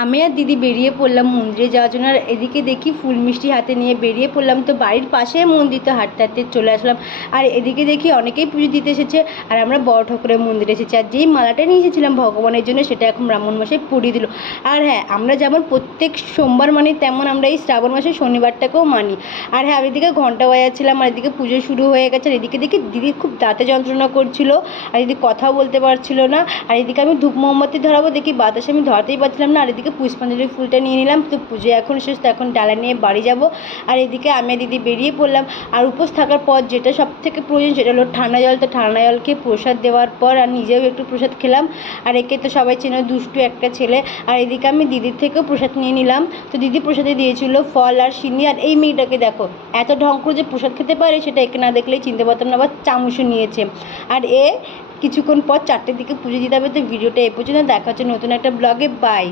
আমি আর দিদি বেরিয়ে পড়লাম মন্দিরে যাওয়ার জন্য। আর এদিকে দেখি ফুল মিষ্টি হাতে নিয়ে বেরিয়ে পড়লাম। তো বাড়ির পাশে মন্দির, তো হাঁটতে হাঁটতে চলে আসলাম। আর এদিকে দেখি অনেকেই পুজো দিতে এসেছে, আর আমরা বড় ঠাকুরের মন্দিরে এসেছি। আর যেই মালাটা নিয়ে এসেছিলাম ভগবানের জন্য, সেটা এখন ব্রাহ্মণমশাই পরিয়ে দিল। আর হ্যাঁ, আমরা যেমন প্রত্যেক সোমবার মানি, তেমন আমরা এই শ্রাবণ মাসের শনিবারটাকেও মানি। আর হ্যাঁ, আমি এদিকে ঘন্টা বাজাচ্ছিলাম, আর এদিকে পুজো শুরু হয়ে গেছে। আর এদিকে দেখি দিদি খুব দাঁতে যন্ত্রণা করছিল, আর এদিকে কথাও বলতে পারছিল না। আর এদিকে আমি ধূপ মোমবাতি ধরাবো, দেখি বাতাসে আমি ধরাতেই পারছিলাম না। আর এদিকে পুষ্পাঞ্জলি ফুলটা নিয়ে নিলাম। তো পুজো এখন শেষ, তো এখন ডালা নিয়ে বাড়ি যাব। আর এদিকে আমি আর দিদি বেরিয়ে পড়লাম। আর উপোস থাকার পর যেটা সব থেকে প্রয়োজন, সেটা হলো ঠান্ডা জল। তো ঠান্ডা জলকে প্রসাদ দেওয়ার পর আর নিজেও একটু প্রসাদ খেলাম। আর একে তো সবাই চেনে, দুষ্টু একটা ছেলে। আর এদিকে আমি দিদির থেকেও প্রসাদ নিয়ে নিলাম। তো দিদি প্রসাদে দিয়েছিল ফল আর সিন্নি। আর এই মেয়েটাকে দেখো, এত ঢঙ্কর যে প্রসাদ খেতে পারে, সেটা একে না দেখলেই চিনতে পারতাম না। আবার চামচও নিয়েছে। আর কিছুক্ষণ পর 4টের দিকে পুজো দিতে হবে। তো ভিডিওটা এ পর্যন্ত, দেখা হচ্ছে নতুন একটা ব্লগে। বাই।